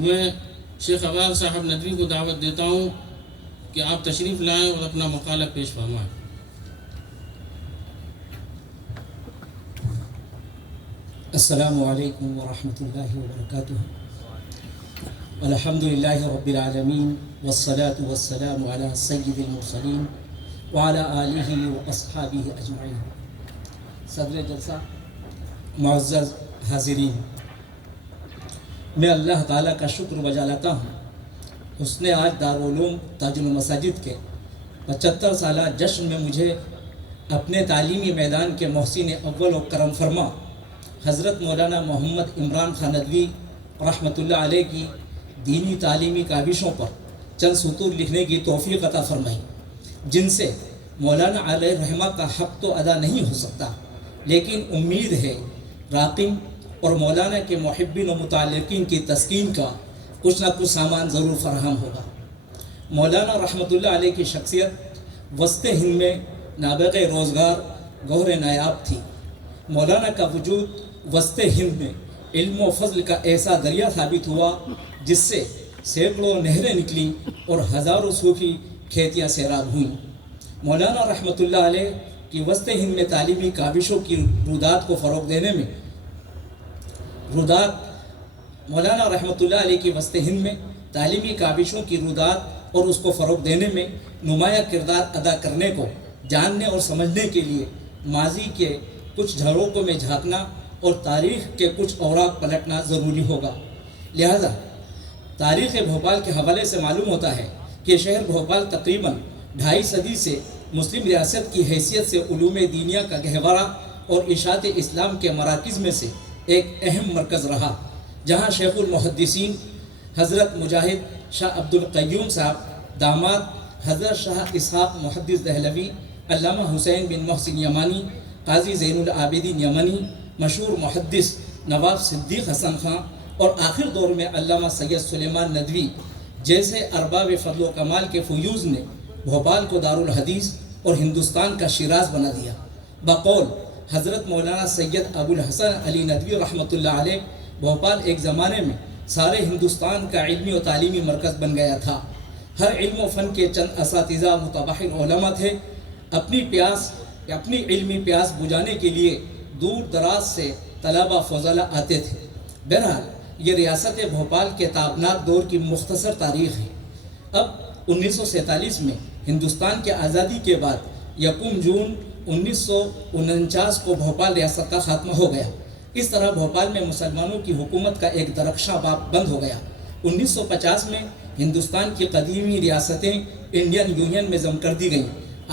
میں شیخ عباس صاحب ندوی کو دعوت دیتا ہوں کہ آپ تشریف لائیں اور اپنا مقالہ پیش فرمائیں۔ السلام علیکم ورحمۃ اللہ وبرکاتہ۔ الحمد للہ رب العالمین والصلاة والسلام علی سید المرسلین وعلی آلہ واصحابہ اجمعین۔ صدر جلسہ، معزز حاضرین، میں اللہ تعالیٰ کا شکر بجا لاتا ہوں اس نے آج دارالعلوم تاج المساجد کے 75 سالہ جشن میں مجھے اپنے تعلیمی میدان کے محسن اول و کرم فرما حضرت مولانا محمد عمران خان ندوی رحمۃ اللہ علیہ کی دینی تعلیمی کاوشوں پر چند سطور لکھنے کی توفیق عطا فرمائی، جن سے مولانا علیہ رحمہ کا حق تو ادا نہیں ہو سکتا، لیکن امید ہے راقم اور مولانا کے محبین و متعلقین کی تسکین کا کچھ نہ کچھ سامان ضرور فراہم ہوگا۔ مولانا رحمۃ اللہ علیہ کی شخصیت وسط ہند میں نابغہ روزگار گوہر نایاب تھی۔ مولانا کا وجود وسط ہند میں علم و فضل کا ایسا دریا ثابت ہوا جس سے سینکڑوں نہریں نکلیں اور ہزاروں سوکھی کھیتیاں سیراب ہوئیں۔ مولانا رحمۃ اللہ علیہ کی وسط ہند میں تعلیمی کاوشوں کی رودات کو فروغ دینے میں مولانا رحمۃ اللہ علیہ کی وسط ہند میں تعلیمی کاوشوں کی رودات اور اس کو فروغ دینے میں نمایاں کردار ادا کرنے کو جاننے اور سمجھنے کے لیے ماضی کے کچھ جھروکوں میں جھانکنا اور تاریخ کے کچھ اوراق پلٹنا ضروری ہوگا۔ لہذا تاریخ بھوپال کے حوالے سے معلوم ہوتا ہے کہ شہر بھوپال تقریباً 2.5 صدی سے مسلم ریاست کی حیثیت سے علوم دینیہ کا گہوارہ اور اشاعت اسلام کے مراکز میں سے ایک اہم مرکز رہا، جہاں شیخ المحدثین حضرت مجاہد شاہ عبد القیوم صاحب، داماد حضرت شاہ اسحاق محدث دہلوی، علامہ حسین بن محسن یمانی، قاضی زین العابدین یمنی، مشہور محدث نواب صدیق حسن خان اور آخر دور میں علامہ سید سلیمان ندوی جیسے ارباب فضل و کمال کے فیوز نے بھوپال کو دارالحدیث اور ہندوستان کا شیراز بنا دیا۔ بقول حضرت مولانا سید ابو الحسن علی ندوی رحمۃ اللہ علیہ، بھوپال ایک زمانے میں سارے ہندوستان کا علمی و تعلیمی مرکز بن گیا تھا۔ ہر علم و فن کے چند اساتذہ متبحر علماء تھے۔ اپنی علمی پیاس بجھانے کے لیے دور دراز سے طلبہ فضلہ آتے تھے۔ بہرحال یہ ریاست بھوپال کے تابناک دور کی مختصر تاریخ ہے۔ اب 1947 میں ہندوستان کے آزادی کے بعد 1 جون 1949 کو بھوپال ریاست کا خاتمہ ہو گیا۔ اس طرح بھوپال میں مسلمانوں کی حکومت کا ایک درخشاں باب بند ہو گیا۔ 1950 میں ہندوستان کی قدیمی ریاستیں انڈین یونین میں ضم کر دی گئیں۔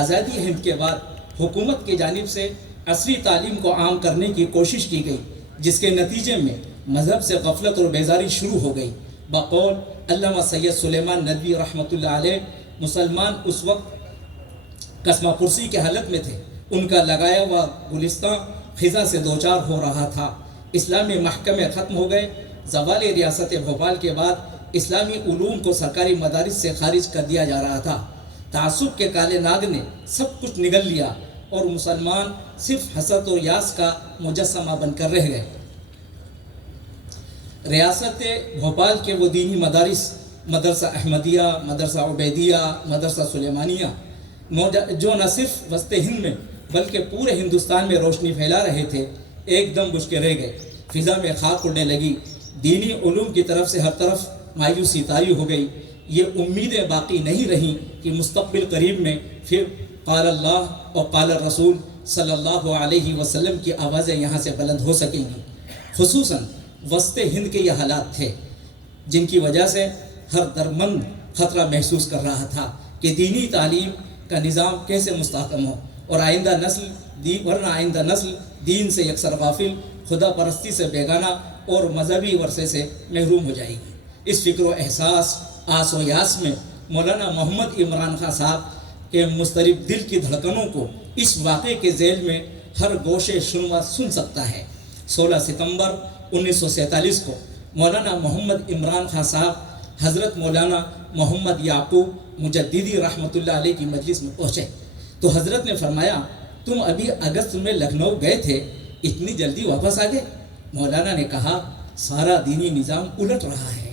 آزادی ہند کے بعد حکومت کی جانب سے عصری تعلیم کو عام کرنے کی کوشش کی گئی، جس کے نتیجے میں مذہب سے غفلت اور بیزاری شروع ہو گئی۔ بقول علامہ سید سلیمان ندوی رحمۃ اللہ علیہ، مسلمان اس وقت قسمہ پرسی کے حالت میں تھے۔ ان کا لگایا ہوا گلستان خزاں سے دوچار ہو رہا تھا۔ اسلامی محکمے ختم ہو گئے۔ زوال ریاست بھوپال کے بعد اسلامی علوم کو سرکاری مدارس سے خارج کر دیا جا رہا تھا۔ تعصب کے کالے ناگ نے سب کچھ نگل لیا اور مسلمان صرف حسد و یاس کا مجسمہ بن کر رہ گئے۔ ریاست بھوپال کے وہ دینی مدارس، مدرسہ احمدیہ، مدرسہ عبیدیہ، مدرسہ سلیمانیہ، جو نہ صرف وسط ہند میں بلکہ پورے ہندوستان میں روشنی پھیلا رہے تھے، ایک دم بجھ کے رہ گئے۔ فضا میں خاک اڑنے لگی۔ دینی علوم کی طرف سے ہر طرف مایوسی طاری ہو گئی۔ یہ امیدیں باقی نہیں رہیں کہ مستقبل قریب میں پھر قال اللہ اور قال الرسول صلی اللہ علیہ وسلم کی آوازیں یہاں سے بلند ہو سکیں گی۔ خصوصاً وسط ہند کے یہ حالات تھے جن کی وجہ سے ہر درمند خطرہ محسوس کر رہا تھا کہ دینی تعلیم کا نظام کیسے مستحکم ہو اور آئندہ نسل دین سے یکسر غافل، خدا پرستی سے بیگانہ اور مذہبی ورثے سے محروم ہو جائے گی۔ اس فکر و احساس، آس و یاس میں مولانا محمد عمران خان صاحب کے مضطرب دل کی دھڑکنوں کو اس واقعے کے ذیل میں ہر گوشے شنوا سن سکتا ہے۔ 16 ستمبر 1947 کو مولانا محمد عمران خان صاحب حضرت مولانا محمد یعقوب مجددی رحمۃ اللہ علیہ کی مجلس میں پہنچے تو حضرت نے فرمایا، تم ابھی اگست میں لکھنؤ گئے تھے، اتنی جلدی واپس آ گئے؟ مولانا نے کہا، سارا دینی نظام الٹ رہا ہے،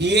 BA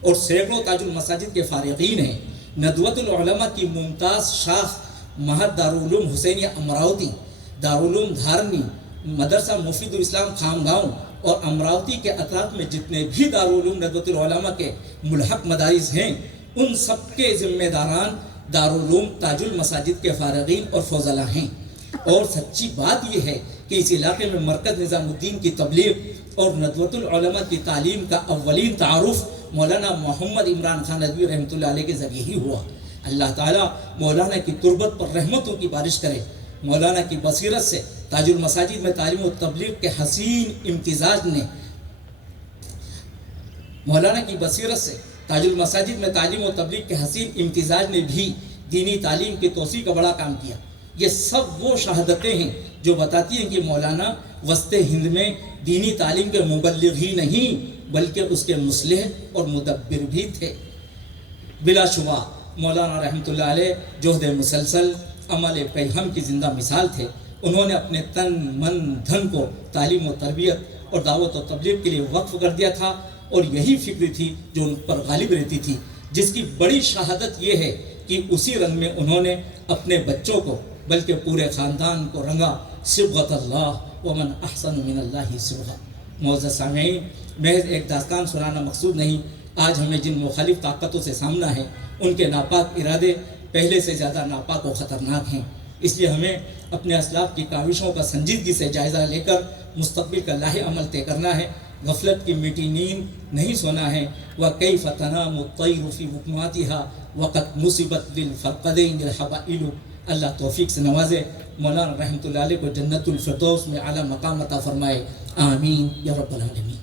اور سینکڑوں تاج المساجد کے فارغین ہیں۔ ندوۃ العلماء کی ممتاز شاخ مہد دارالعلوم حسینیہ امراوتی، دارالعلوم دھارنی، مدرسہ مفید الاسلام خامگاؤں اور امراوتی کے اطراف میں جتنے بھی دارالعلوم ندوۃ العلماء کے ملحق مدارس ہیں، ان سب کے ذمہ داران دارالعلوم تاج المساجد کے فارغین اور فضلاء ہیں۔ اور سچی بات یہ ہے کہ اس علاقے میں مرکز نظام الدین کی تبلیغ اور ندوۃ العلماء کی تعلیم کا اولین تعارف مولانا محمد عمران خان ندوی رحمۃ اللہ علیہ کے ذریعے ہی ہوا۔ اللہ تعالیٰ مولانا کی تربت پر رحمتوں کی بارش کرے۔ مولانا کی بصیرت سے تاج المساجد میں تعلیم و تبلیغ کے حسین امتزاج نے مولانا کی بصیرت سے تاج المساجد میں تعلیم و تبلیغ کے حسین امتزاج نے بھی دینی تعلیم کی توسیع کا بڑا کام کیا۔ یہ سب وہ شہادتیں ہیں جو بتاتی ہیں کہ مولانا وسط ہند میں دینی تعلیم کے مبلغ ہی نہیں بلکہ اس کے مصلح اور مدبر بھی تھے۔ بلا شبہ مولانا رحمۃ اللہ علیہ جہد مسلسل، عمل پیہم کی زندہ مثال تھے۔ انہوں نے اپنے تن من دھن کو تعلیم و تربیت اور دعوت و تبلیغ کے لیے وقف کر دیا تھا، اور یہی فکر تھی جو ان پر غالب رہتی تھی، جس کی بڑی شہادت یہ ہے کہ اسی رنگ میں انہوں نے اپنے بچوں کو بلکہ پورے خاندان کو رنگا۔ صبغۃ اللہ ومن احسن من اللہ صبغہ۔ معزز سامعین، محض ایک داستان سنانا مقصود نہیں، آج ہمیں جن مخالف طاقتوں سے سامنا ہے ان کے ناپاک ارادے پہلے سے زیادہ ناپاک و خطرناک ہیں۔ اس لیے ہمیں اپنے اسلاف کی کاوشوں کا سنجیدگی سے جائزہ لے کر مستقبل کا لاہ عمل طے کرنا ہے۔ غفلت کی میٹھی نیند نہیں سونا ہے۔ وَكَيْفَ تَنَامُ الطَّيْرُ فِي وُكْمَاتِهَا وَقَدْ نُصِبَتْ لِلْفَرْقَدَيْنِ الْحَبَائِلُ۔ اللہ توفیق سے نوازے، مولانا رحمۃ اللہ علیہ کو جنت الفردوس میں اعلیٰ مقام عطا فرمائے، آمین یا رب العالمین۔